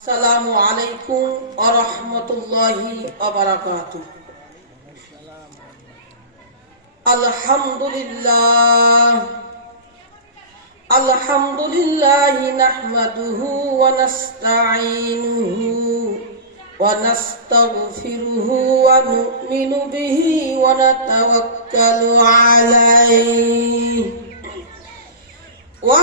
আসসালামু আলাইকুম আরহামতুল্লাহি আলহামদুলিল্লাহ, আলহামদুলিল্লাহি নাহমাদুহু ওয়া নাস্তাঈনুহু ওয়া নাস্তাগফিরুহু ওয়া নু'মিনু বিহি ওয়া নাতাওয়াক্কালু আলাইহি। ওয়া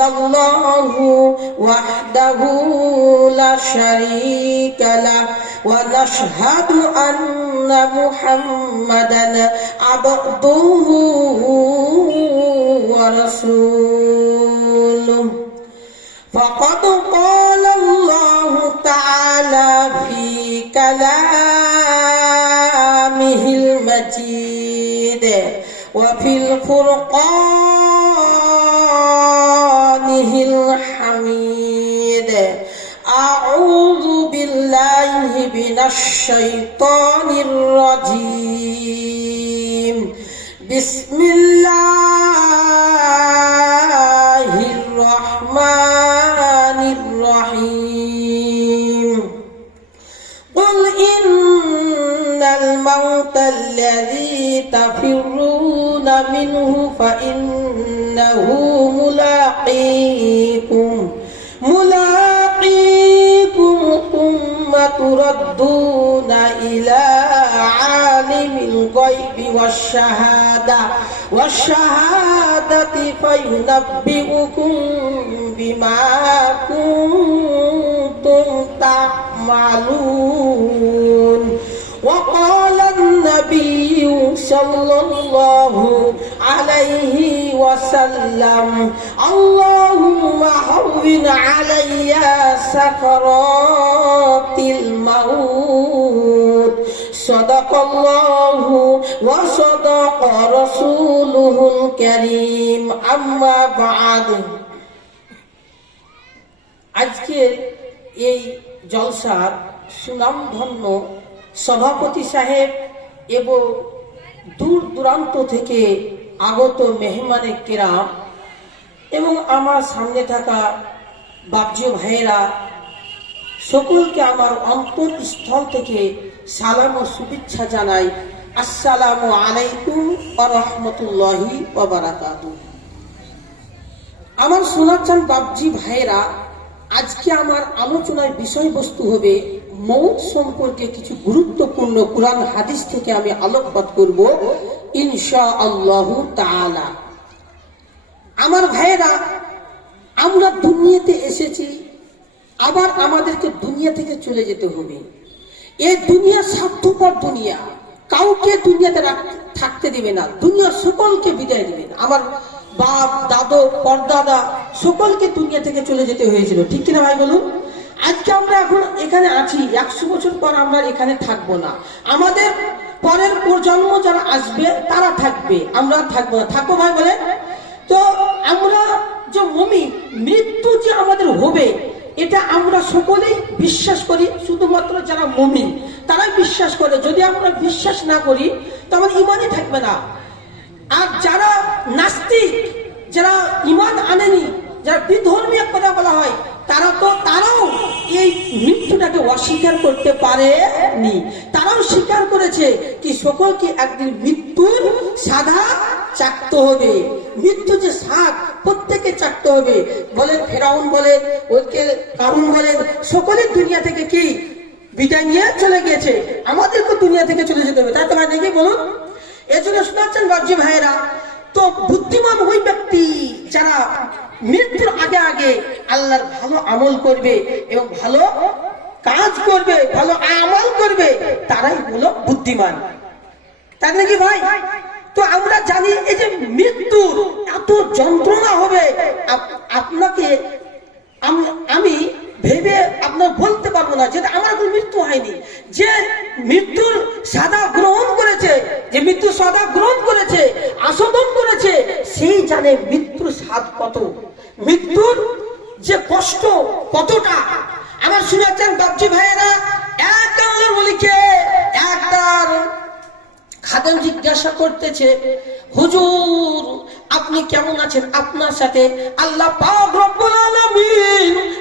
الله وحده لا شريك له. ونشهد أن محمدا عبده ورسوله. فقد قال الله تعالى في كلامه المجيد. وفي الفرقانه من الشيطان الرجيم. بسم الله الرحمن الرحيم. قل إن الموت الذي تفرون منه فإنه تردون إلى عالم الغيب والشهادة والشهادة فينبئكم بما كنتم تعملون وقال النبي صلى الله عليه وسلم اللهم هون علي سكرات الموت صدق الله وصدق رسوله الكريم أما بعد আজকের এই জলসার সুনামধন্য সভাপতি সাহেব এবং দূর দূরান্ত থেকে আগত মেহমানে কেরাম এবং আমার সামনে থাকা বাবজি ভাইয়েরা সকলকে আমার অন্তরস্থল থেকে সালাম ও শুভেচ্ছা জানাই। আসসালামু আলাইকুম রহমতুল্লাহি আমার শোনাচ্ছেন বাবজি ভাইয়েরা, আজকে আমার আলোচনার বিষয়বস্তু হবে মৌত সম্পর্কে কিছু গুরুত্বপূর্ণ কোরআন হাদিস থেকে আমি আলোকপাত করব ইনশা আল্লাহ তাআলা। আমার ভাইয়েরা, আমরা দুনিয়াতে এসেছি, আবার আমাদেরকে দুনিয়া থেকে চলে যেতে হবে। এই দুনিয়া স্বার্থপর দুনিয়া। কাউকে দুনিয়াতে থাকতে দিবে না। দুনিয়া সকলকে বিদায় দিবে না। আমার বাপ, দাদু, পরদাদা, সকলকে দুনিয়া থেকে চলে যেতে হয়েছিল। ঠিক কিনা ভাই বলুন? আজকে আমরা এখন এখানে আছি। একশো বছর পর আমরা এখানে থাকব না। আমাদের পরের প্রজন্ম যারা আসবে, তারা থাকবে। আমরা থাকব না। থাকব ভাই বলে তো আমরা যে মমি, মৃত্যু যে আমাদের হবে, এটা আমরা সকলেই বিশ্বাস করি, শুধুমাত্র যারা মমি, তারাই বিশ্বাস করে। যদি আমরা বিশ্বাস না করি, তো আমার ইমানই থাকবে না। আর যারা নাস্তিক, যারা ইমান আনেনি, যারা বিধর্মী এক কথা বলা হয়, তারা তো, তারাও এই মৃত্যুটাকে অস্বীকার করতে পারেনি। তারাও স্বীকার করেছে কি, সকলকে একদিন মৃত্যুর সাধা চাকতে হবে। মৃত্যু যে প্রত্যেকে চাকতে হবে। বলেন ফেরাউন বলেন কারুন বলেন, সকলের দুনিয়া থেকে কি বিদায় নিয়ে চলে দুনিয়া থেকে চলে যেতে হবে। তাই তো ভাই নাকি বলুন। শোনাচ্ছেন ভাইয়েরা, তো বুদ্ধিমান ওই ব্যক্তি যারা মৃত্যুর আগে আগে আল্লাহর ভালো আমল করবে এবং ভালো কাজ করবে, ভালো আমল করবে, তারাই হলো বুদ্ধিমান। তাই নাকি ভাই? তো আমরা জানি এই যে মৃত্যুর এত যন্ত্রণা হবে আপনাকে আমি ভেবে আপনার বলতে পারব না যেটা আমার কোনো মৃত্যু হয়নি। যে মৃত্যুর সাদা গ্রহণ করেছে, যে মৃত্যু সাদা গ্রহণ করেছে, আস্বাদন করেছে, সেই জানে মৃত্যুর স্বাদ কত। মৃত্যুর যে কষ্ট কতটা। আমার শুনেছেন বাপজি ভাইয়েরা, এক বলি লিখে একটার খাদেম জিজ্ঞাসা করতেছে, হুজুর, আপনি কেমন আছেন? আপনার সাথে আল্লাহ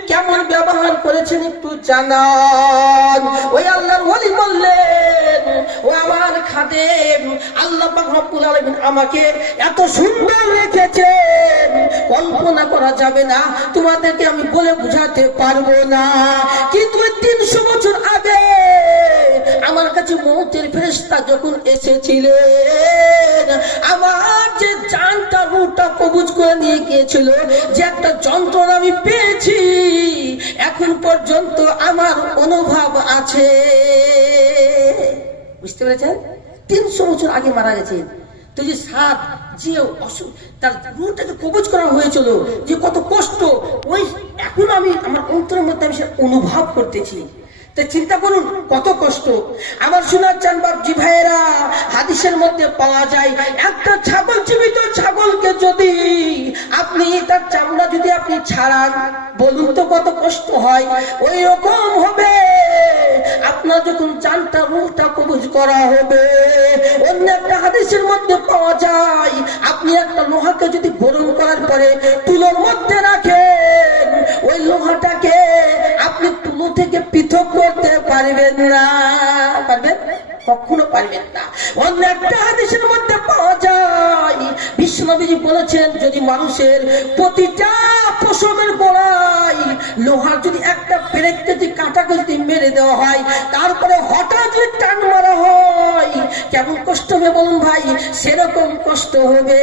কেমন ব্যবহার করেছেন একটু জানান। ওই আল্লাহর ওলি বললেন, ও আমার খাদেম, আল্লাহ রব্বুল আমাকে এত সুন্দর রেখেছেন। কল্পনা করা যাবে না, তোমাদেরকে আমি বলে বুঝাতে পারব না। কিন্তু তিনশো বছর আগে কাছে মৌতের ফেরেস্তা যখন এসেছিলেন, আমার যে জানটা রুটা কবুজ করে নিয়ে গিয়েছিল, যে একটা যন্ত্রণা আমি পেয়েছি, এখন পর্যন্ত আমার অনুভব আছে। বুঝতে পেরেছেন? তিনশো বছর আগে মারা গেছেন। তো যে সাত যে অসুখ, তার রুটাকে কবজ করা হয়েছিল, যে কত কষ্ট, ওই এখন আমি, আমার অন্তরের মধ্যে আমি সেটা অনুভব করতেছি। চিন্তা করুন, কত কষ্ট। আমার শোনার চান বাপজি ভাইয়েরা, হাদিসের মধ্যে পাওয়া যায়, একটা ছাগল জীবিত ছাগলকে যদি আপনি, তার চামড়া যদি আপনি ছাড়ান, বলুন তো কত কষ্ট হয়। ওই রকম হবে, আপনার যখন চানটা রুহটা কবজ করা হবে। অন্য একটা হাদিসের মধ্যে পাওয়া যায়, আপনি একটা লোহাকে যদি গরম করার পরে তুলোর মধ্যে রাখেন, ওই লোহাটাকে আপনি তুলো থেকে পারবেন না। পারবেন? কখনো পারবেন না। অন্য একটা হাদিসের মধ্যে পাওয়া যায় বিশ্বনবীজি বলেছেন, যদি মানুষের প্রতিটা পশমের গোড়ায় লোহার যদি একটা পেরেকতে যদি কাঁটাকে যদি মেরে দেওয়া হয়, তারপরে হঠাৎ যদি টান মারা হয়, কেমন কষ্ট হবে বলুন ভাই? সেরকম কষ্ট হবে।